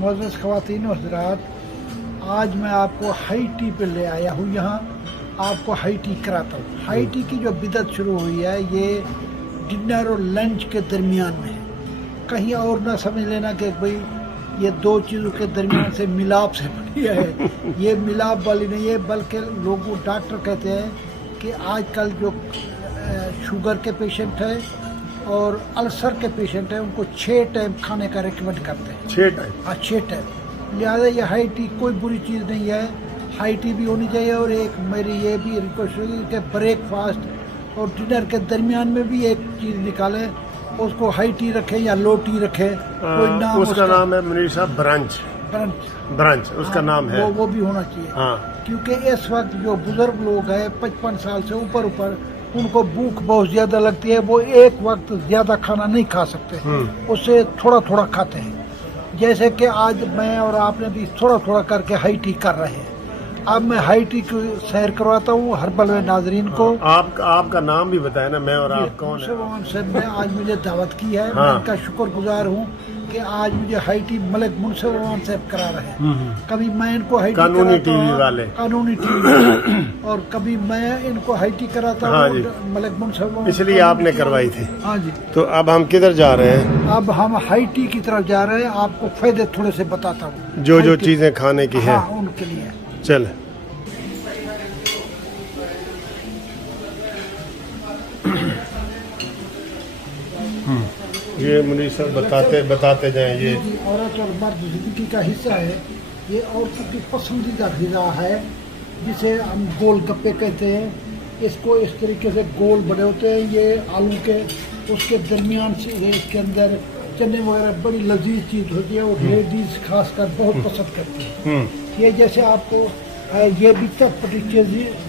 मोअज़्ज़ज़ ख़वातीन व हज़रात, आज मैं आपको हाई टी पे ले आया हूँ। यहाँ आपको हाई टी कराता हूँ। हाई टी की जो बिदत शुरू हुई है ये डिनर और लंच के दरमियान में है। कहीं और ना समझ लेना कि भाई ये दो चीज़ों के दरमियान से मिलाप से बनी है। ये मिलाप वाली नहीं है, बल्कि लोगों डॉक्टर कहते हैं कि आजकल जो शुगर के पेशेंट है और अल्सर के पेशेंट है उनको 6 टाइम खाने का रिकमेंड करते हैं। 6 टाइम? हाँ, 6 टाइम। लिहाजा ये हाई टी कोई बुरी चीज़ नहीं है, हाई टी भी होनी चाहिए। और एक मेरी ये भी रिक्वेस्ट होगी कि ब्रेकफास्ट और डिनर के दरमियान में भी एक चीज़ निकालें, उसको हाई टी रखें या लो टी रखें। कोई नाम उसका नाम है मुनीर साहब ब्रंच। ब्रंच उसका नाम है। वो भी होना चाहिए। हाँ। क्योंकि इस वक्त जो बुजुर्ग लोग हैं 55 साल से ऊपर उनको भूख बहुत ज्यादा लगती है, वो एक वक्त ज्यादा खाना नहीं खा सकते, उससे थोड़ा थोड़ा खाते हैं। जैसे कि आज मैं और आपने भी थोड़ा थोड़ा करके हाई टी कर रहे हैं। अब मैं हाई टी की सैर करवाता हूँ हर बलवे नाजरीन को। आपका नाम भी बताया ना, मैं और आप कौन है? ने आज मुझे दावत की है। मैं इनका शुक्रगुजार हूँ कि आज मुझे हाई टी मलिक मुनसिफ साहब करा रहे हैं। कभी मैं इनको हाई टी कानूनी टीवी वाले, कानूनी टीवी और कभी मैं इनको हाई टी कराता हूँ मलिक मुनसिफ। इसलिए आपने करवाई थी? हाँ जी। तो अब हम किधर जा रहे हैं? अब हम हाई टी की तरफ जा रहे हैं। आपको फायदे थोड़े से बताता हूँ जो चीजें खाने की है उनके लिए। चल। ये मुनीर साहब बताते जाएं। ये औरत और मर्द जिंदगी का हिस्सा है। ये औरतों की पसंदीदा ग़िज़ा है जिसे हम गोल गप्पे कहते हैं। इसको इस तरीके से गोल बने होते हैं ये आलू के, उसके दरमियान से ये इसके अंदर चने वगैरह बड़ी लजीज चीज़ होती है और लेडीज़ खासकर बहुत पसंद करती है। ये जैसे आपको ये भी चटपटी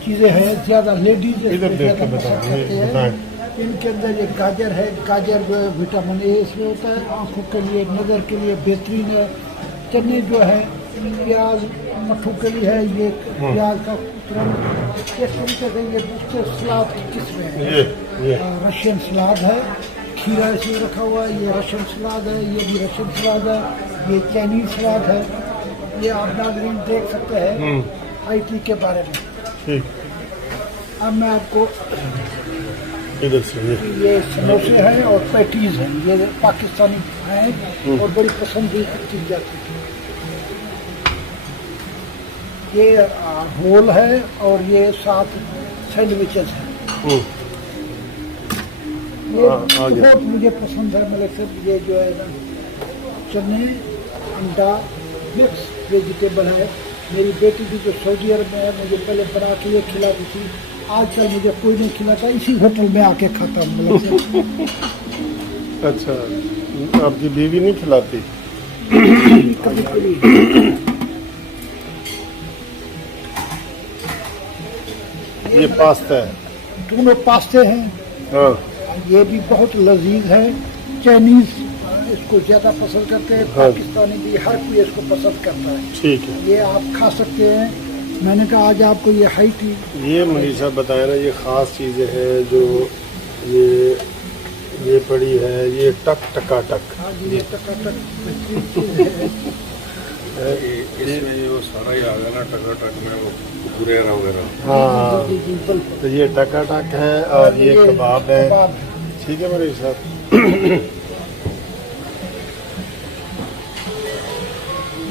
चीज़ें हैं, ज़्यादा लेडीज ज़्यादा पसंद करते हैं। इनके अंदर ये गाजर है। गाजर जो है विटामिन ए इसमें होता है, आँखों के लिए नज़र के लिए बेहतरीन है। चने जो है, प्याज मट्ठू के लिए है। ये प्याज का तुरंत इस तरीके से ये दूसरे सलाद की किस्में हैं। रशियन सलाद है, खीरा इसमें रखा हुआ है। ये रशियन सलाद है, ये भी रशियन सलाद है। ये चाइनीज सलाद है। ये आप नाज़रीन देख सकते हैं हाई टी के बारे में। ठीक। अब मैं आपको इधर से ये समोसे हैं और पैटीज हैं। ये पाकिस्तानी हैं और बड़ी पसंद की जाती है। ये रोल है और ये 7 सैंडविचेस हैं। ये बहुत मुझे पसंद है। मतलब सिर्फ ये जो है ना चने अंडा मिक्स वेजिटेबल है। मेरी बेटी भी जो सऊदी अरब में है मुझे पहले बना के ये खिलाती थी। आजकल मुझे कोई नहीं खिलाता, इसी होटल में आके खाता हूँ। अच्छा, आपकी बीवी नहीं खिलाती? कभी कभी। ये पास्ता है? दोनों पास्ते हैं। हाँ। ये भी बहुत लजीज है। चाइनीज इसको ज्यादा पसंद करते हैं। पाकिस्तानी भी हर कोई इसको पसंद करता है। ठीक है, ये आप खा सकते हैं। मैंने कहा आज आपको ये हाई टी। ये मुनीर साहब बताया ना, ये ख़ास चीज़ें हैं जो ये पड़ी है। ये टकाटक। हाँ जी, ये टकाटक इसमें ये वो सारा ही आ गया ना टकाटक में, वो गुरेरा वगैरह। हाँ, तो ये टकाटक है और ये कबाब है। ठीक है मुनीर साहब।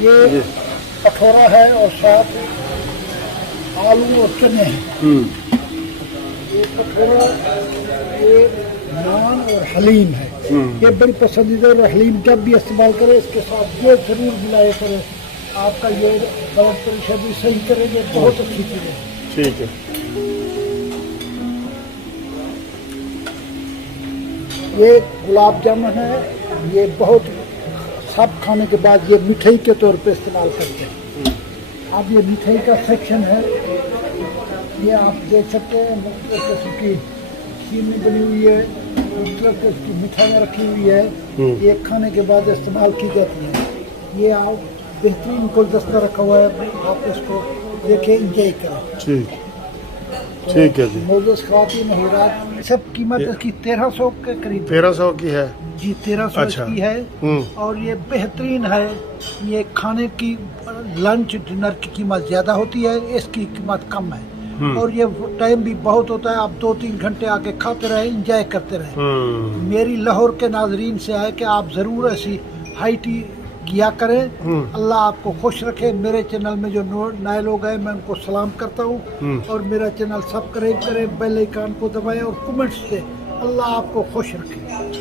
ये कठोरा है और साथ आलू और चने हैं। ये कठोरा, ये नान और हलीम है। ये बड़ी पसंदीदा। और हलीम जब भी इस्तेमाल करें इसके साथ ये जरूर मिलाया करें। आपका ये ब्लड प्रेशर भी सही करेंगे। बहुत अच्छी चीज़ है। ठीक है। ये गुलाब जामुन है। ये बहुत सब खाने के बाद ये मिठाई के तौर पे इस्तेमाल करते हैं। अब ये मिठाई का सेक्शन है। ये आप देख सकते हैं मुख्तलिफ किस्म की चीनी बनी हुई है, मुख्तलिफ किस्म की मिठाइयाँ रखी हुई है। ये खाने के बाद इस्तेमाल की जाती है। ये आप बेहतरीन गुलदस्ता रखा हुआ है, आप इसको देखें, इंजॉय करें। ठीक है जी। मोअज़्ज़ज़ ख़वातीन व हज़रात, सब कीमत इसकी 1300 के करीब। 1300 की है। जी 1300 अच्छा। की है। और ये बेहतरीन है। ये खाने की लंच डिनर की कीमत ज़्यादा होती है, इसकी कीमत कम है। और ये टाइम भी बहुत होता है, आप 2-3 घंटे आके खाते रहे, इंजॉय करते रहे। मेरी लाहौर के नाजरीन से है कि आप ज़रूर ऐसी हाई टी किया करें। अल्लाह आपको खुश रखे। मेरे चैनल में जो नए लोग हैं मैं उनको सलाम करता हूँ, और मेरा चैनल सब्सक्राइब करें, बेल आइकन को दबाएं और कमेंट्स दें। अल्लाह आपको खुश रखे।